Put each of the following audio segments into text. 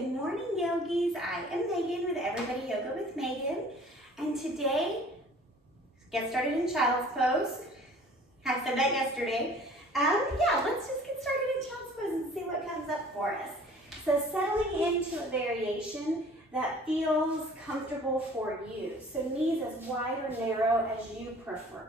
Good morning, yogis. I am Megan with Everybody Yoga with Megan. And today, get started in child's pose. I said that yesterday. Let's just get started in child's pose and see what comes up for us. So settling into a variation that feels comfortable for you. So knees as wide or narrow as you prefer.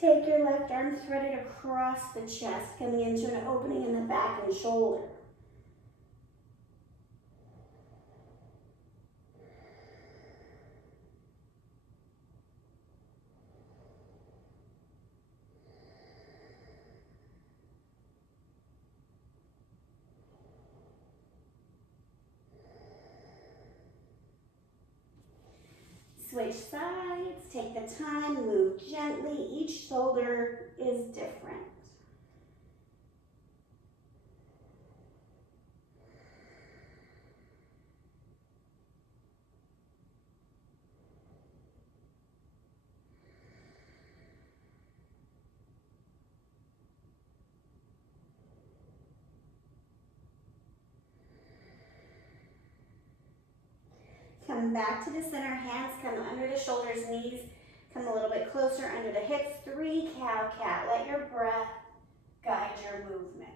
Take your left arm threaded across the chest, coming into an opening in the back and shoulder. Switch sides, take the time, move gently. Each shoulder is different. Come back to the center, hands come under the shoulders, knees come a little bit closer under the hips. 3 cow-cat. Let your breath guide your movement.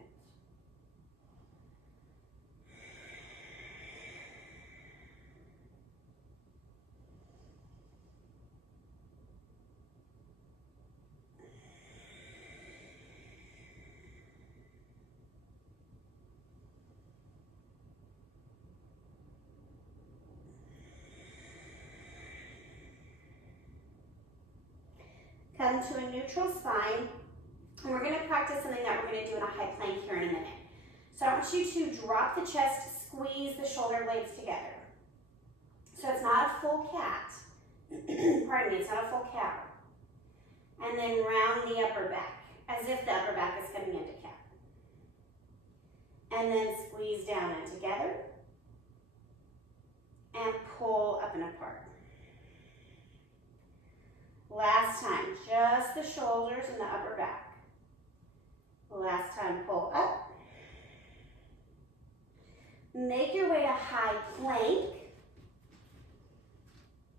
Come to a neutral spine, and we're going to practice something that we're going to do in a high plank here in a minute. So I want you to drop the chest, squeeze the shoulder blades together. So it's not a full cat. Pardon me, it's not a full cow. And then round the upper back, as if the upper back is coming into cat. And then squeeze down and together. And pull up and apart. Last time, just the shoulders and the upper back. Last time, pull up. Make your way to high plank.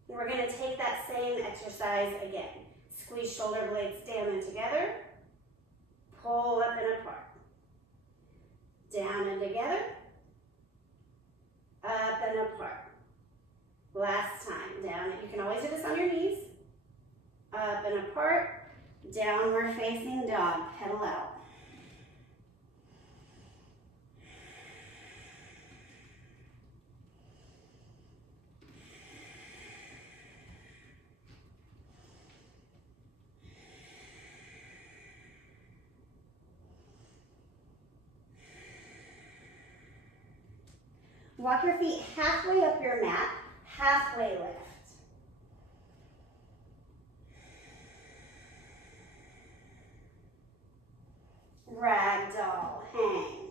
We're going to take that same exercise again. Squeeze shoulder blades down and together. Pull up and apart. Down and together. Up and apart. Last time, down. You can always do this on your knees. Up and apart, downward facing dog, pedal out. Walk your feet halfway up your mat, halfway lift. Ragdoll, hang.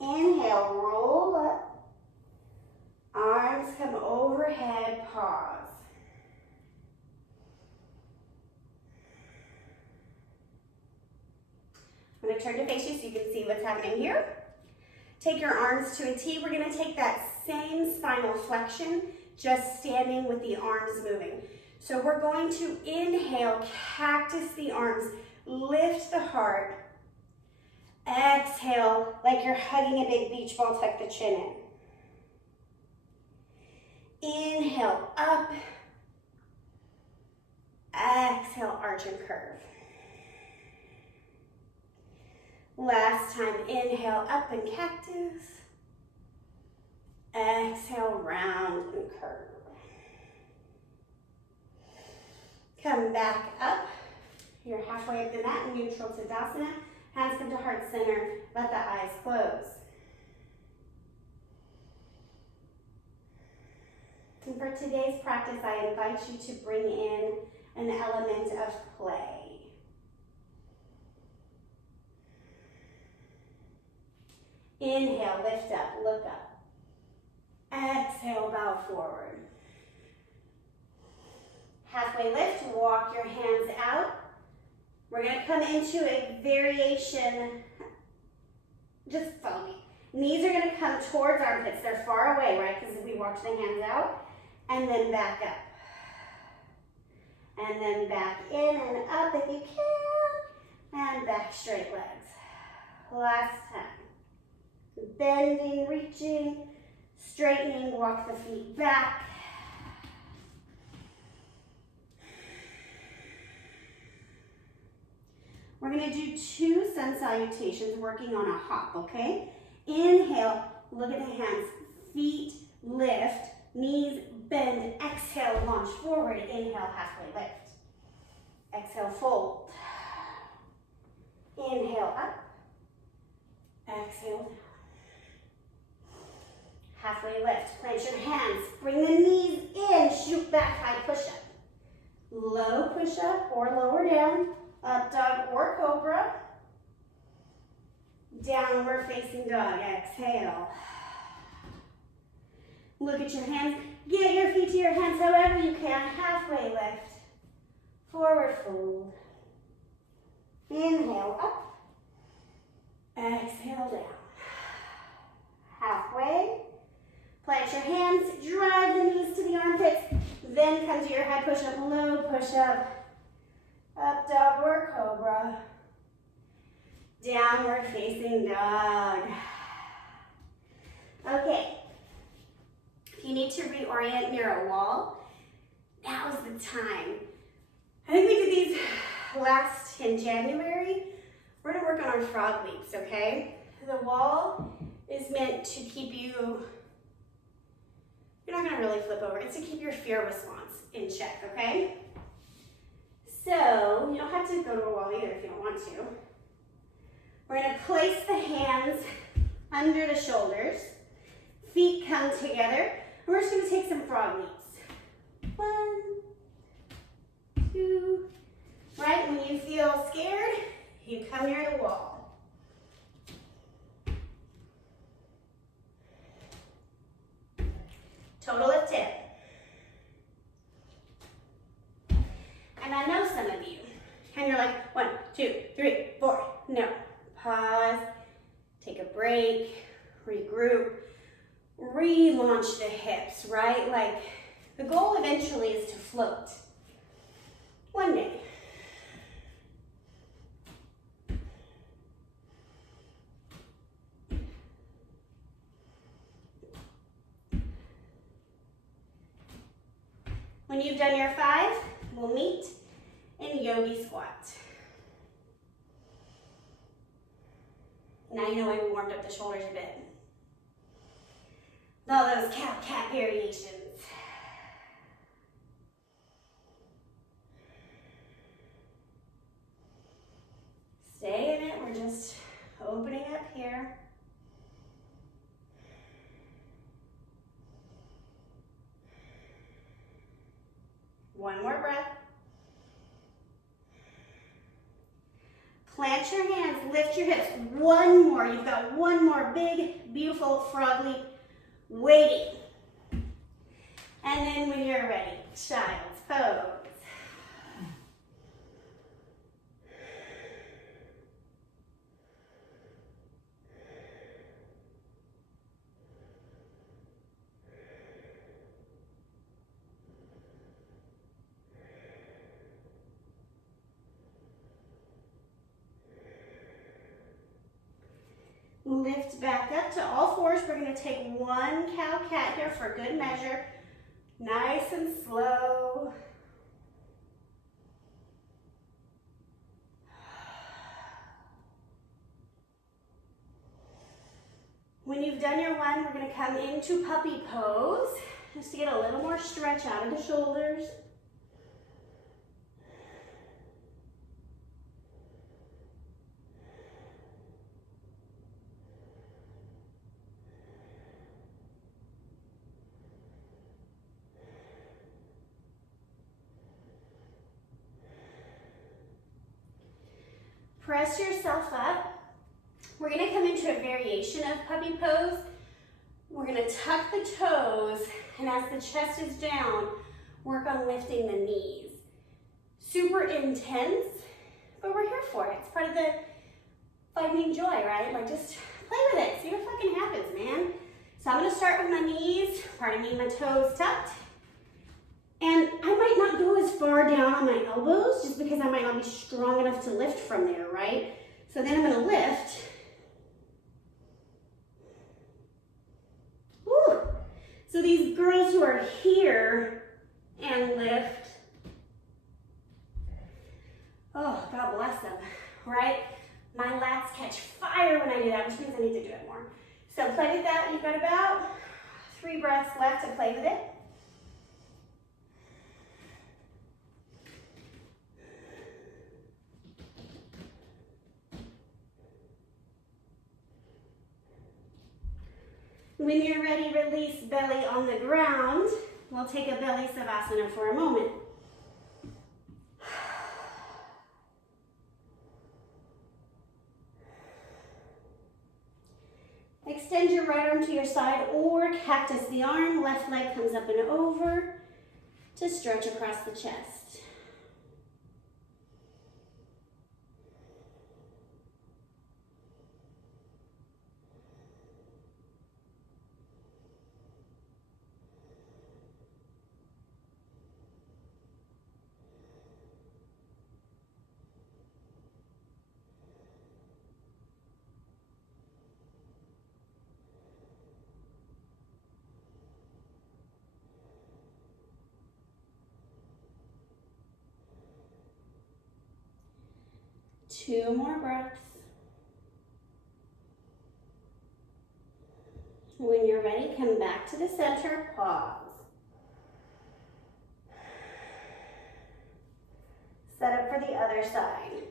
Inhale, roll up. Arms come overhead, pause. I'm going to turn to face you so you can see what's happening here. Take your arms to a T. We're going to take that same spinal flexion, just standing with the arms moving. So we're going to inhale, cactus the arms, lift the heart. Exhale, like you're hugging a big beach ball, tuck the chin in. Inhale, up. Exhale, arch and curve. Last time, inhale, up and cactus. Exhale, round and curve. Come back up. You're halfway up the mat in neutral Tadasana. Hands come to heart center. Let the eyes close. And for today's practice, I invite you to bring in an element of play. Inhale, lift up, look up. Exhale, bow forward. Halfway lift, walk your hands out. We're going to come into a variation, just follow me. Knees are going to come towards armpits. They're far away, right? Because we walked the hands out. And then back up. And then back in and up if you can. And back straight legs. Last time. Bending, reaching, straightening, walk the feet back. We're going to do 2 sun salutations working on a hop, okay? Inhale, look at the hands, feet lift, knees bend, exhale, launch forward, inhale, halfway lift. Exhale, fold. Inhale, up. Exhale, down. Halfway lift, plant your hands, bring the knees in, shoot back, high push-up. Low push-up or lower down, up dog or cobra. Downward facing dog, exhale. Look at your hands, get your feet to your hands however you can, halfway lift. Forward fold. Inhale, up. Exhale, down. Halfway. Plant your hands, drive the knees to the armpits, then come to your high push-up, low push-up, up dog or cobra, downward facing dog. Okay, if you need to reorient near a wall, now's the time. I think we did these last in January. We're gonna work on our frog leaps, okay? The wall is meant to keep you, you're not gonna really flip over. It's to keep your fear response in check, okay? So, you don't have to go to a wall either if you don't want to. We're gonna place the hands under the shoulders. Feet come together. And we're just gonna take some frog leaps. 1, 2, right? When you feel scared, you come near the wall. Total of 10. And I know some of you, and you're like, 1, 2, 3, 4. No. Pause, take a break, regroup, relaunch the hips, right? Like, the goal eventually is to float. One day. When you've done your 5, we'll meet in yogi squat. Now you know why we warmed up the shoulders a bit. All those cow-cat variations. Stay in it, we're just opening up here. One more breath. Plant your hands, lift your hips. One more, you've got one more big, beautiful frog leap waiting. And then when you're ready, child's pose. Lift back up to all fours. We're going to take one cow-cat here for good measure. Nice and slow. When you've done your one, we're going to come into puppy pose, just to get a little more stretch out of the shoulders. Press yourself up. We're gonna come into a variation of puppy pose. We're gonna tuck the toes, and as the chest is down, work on lifting the knees. Super intense, but we're here for it. It's part of the finding joy, right? Like, just play with it, see what fucking happens, man. So I'm gonna start with my knees, pardon me, my toes tucked. And I might not go as far down on my elbows just because I might not be strong enough to lift from there, right? So then I'm gonna lift. Woo. So these girls who are here and lift, oh, God bless them, right? My lats catch fire when I do that, which means I need to do it more. So play with that. You've got about 3 breaths left to play with it. When you're ready, release belly on the ground. We'll take a belly savasana for a moment. Extend your right arm to your side or cactus the arm. Left leg comes up and over to stretch across the chest. Two more breaths. When you're ready, come back to the center, pause. Set up for the other side.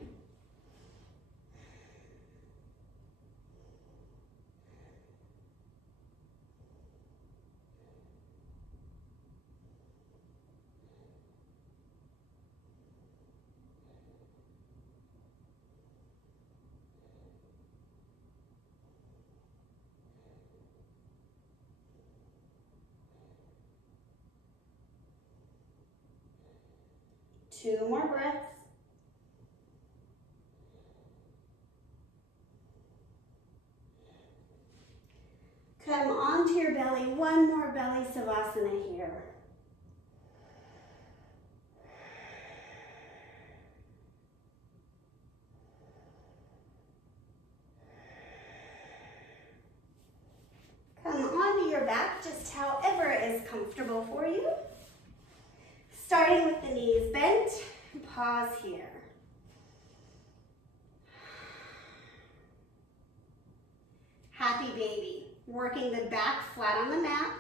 Two more breaths. Come onto your belly. One more belly savasana here. Come onto your back, just however is comfortable for you. Starting with the knees bent, pause here. Happy baby. Working the back flat on the mat.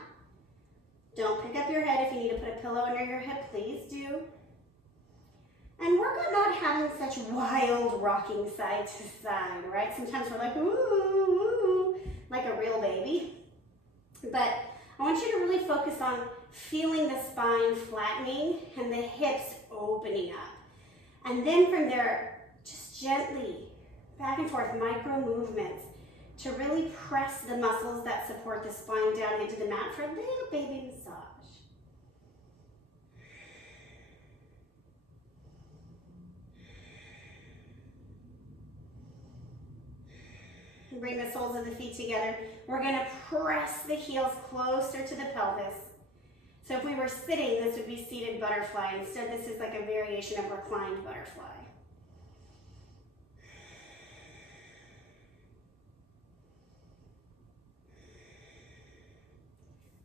Don't pick up your head. If you need to put a pillow under your head, please do. And work on not having such wild rocking side to side, right? Sometimes we're like, ooh, ooh, like a real baby. But I want you to really focus on feeling the spine flattening and the hips opening up. And then from there, just gently, back and forth, micro movements to really press the muscles that support the spine down into the mat for a little baby massage. Bring the soles of the feet together. We're gonna press the heels closer to the pelvis. So if we were sitting, this would be seated butterfly. Instead, this is like a variation of reclined butterfly.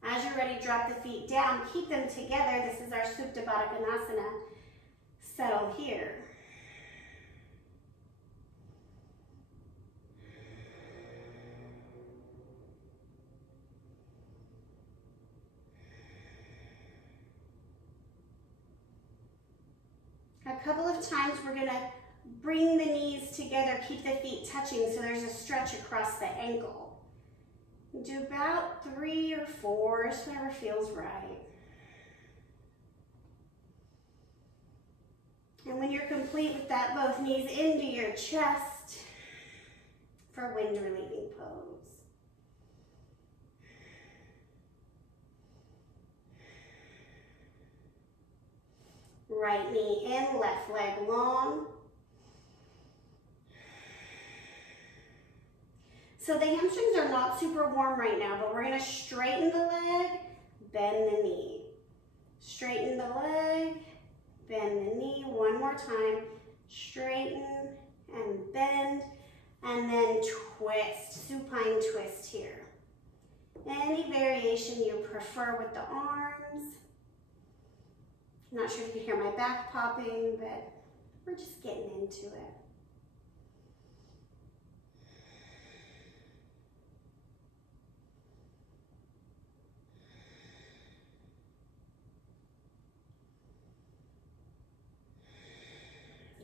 As you're ready, drop the feet down. Keep them together. This is our Supta Baddha Konasana. Settle here. A couple of times we're going to bring the knees together, keep the feet touching so there's a stretch across the ankle. Do about 3 or 4, whatever feels right. And when you're complete with that, both knees into your chest for wind relieving pose. Right knee in, left leg long. So the hamstrings are not super warm right now, but we're gonna straighten the leg, bend the knee. Straighten the leg, bend the knee. One more time. Straighten and bend, and then twist, supine twist here. Any variation you prefer with the arms. Not sure if you hear my back popping, but we're just getting into it.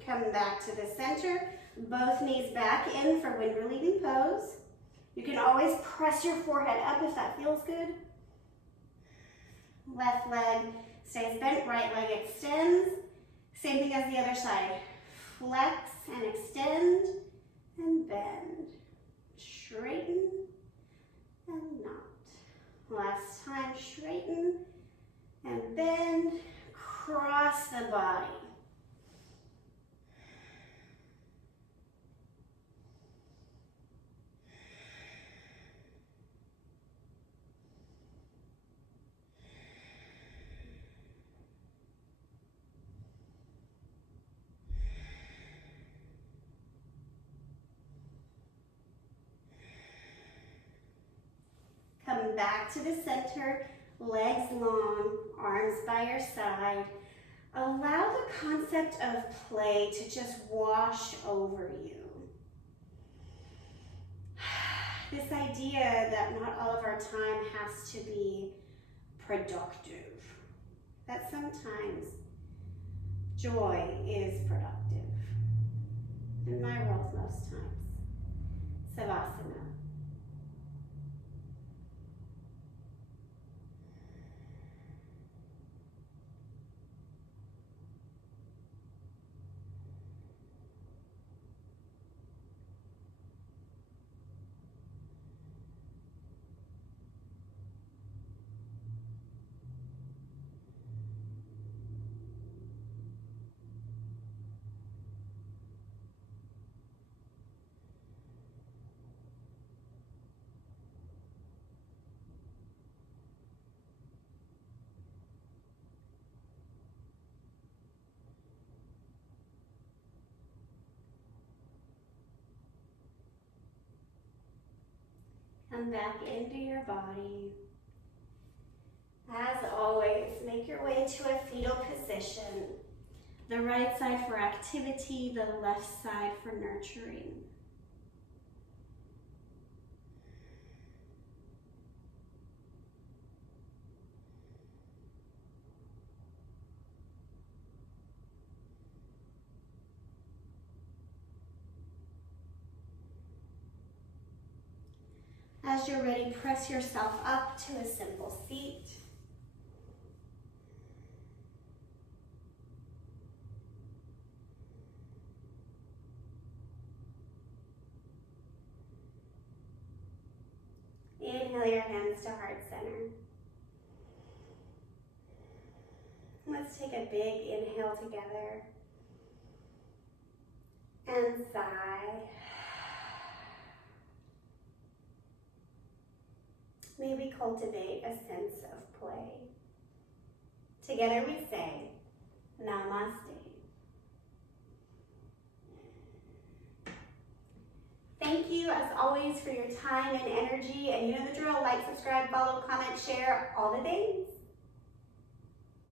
Come back to the center, both knees back in for wind relieving pose. You can always press your forehead up if that feels good. Left leg stays bent, right leg extends. Same thing as the other side. Flex and extend and bend. Straighten and knot. Last time, straighten and bend. Cross the body. Come back to the center, legs long, arms by your side. Allow the concept of play to just wash over you. This idea that not all of our time has to be productive. That sometimes joy is productive. In my world most times. Savasana. Come back into your body. As always, make your way to a fetal position. The right side for activity, the left side for nurturing. As you're ready, press yourself up to a simple seat. Inhale your hands to heart center. Let's take a big inhale together. And sigh. May we cultivate a sense of play. Together we say, Namaste. Thank you, as always, for your time and energy. And you know the drill, like, subscribe, follow, comment, share, all the things.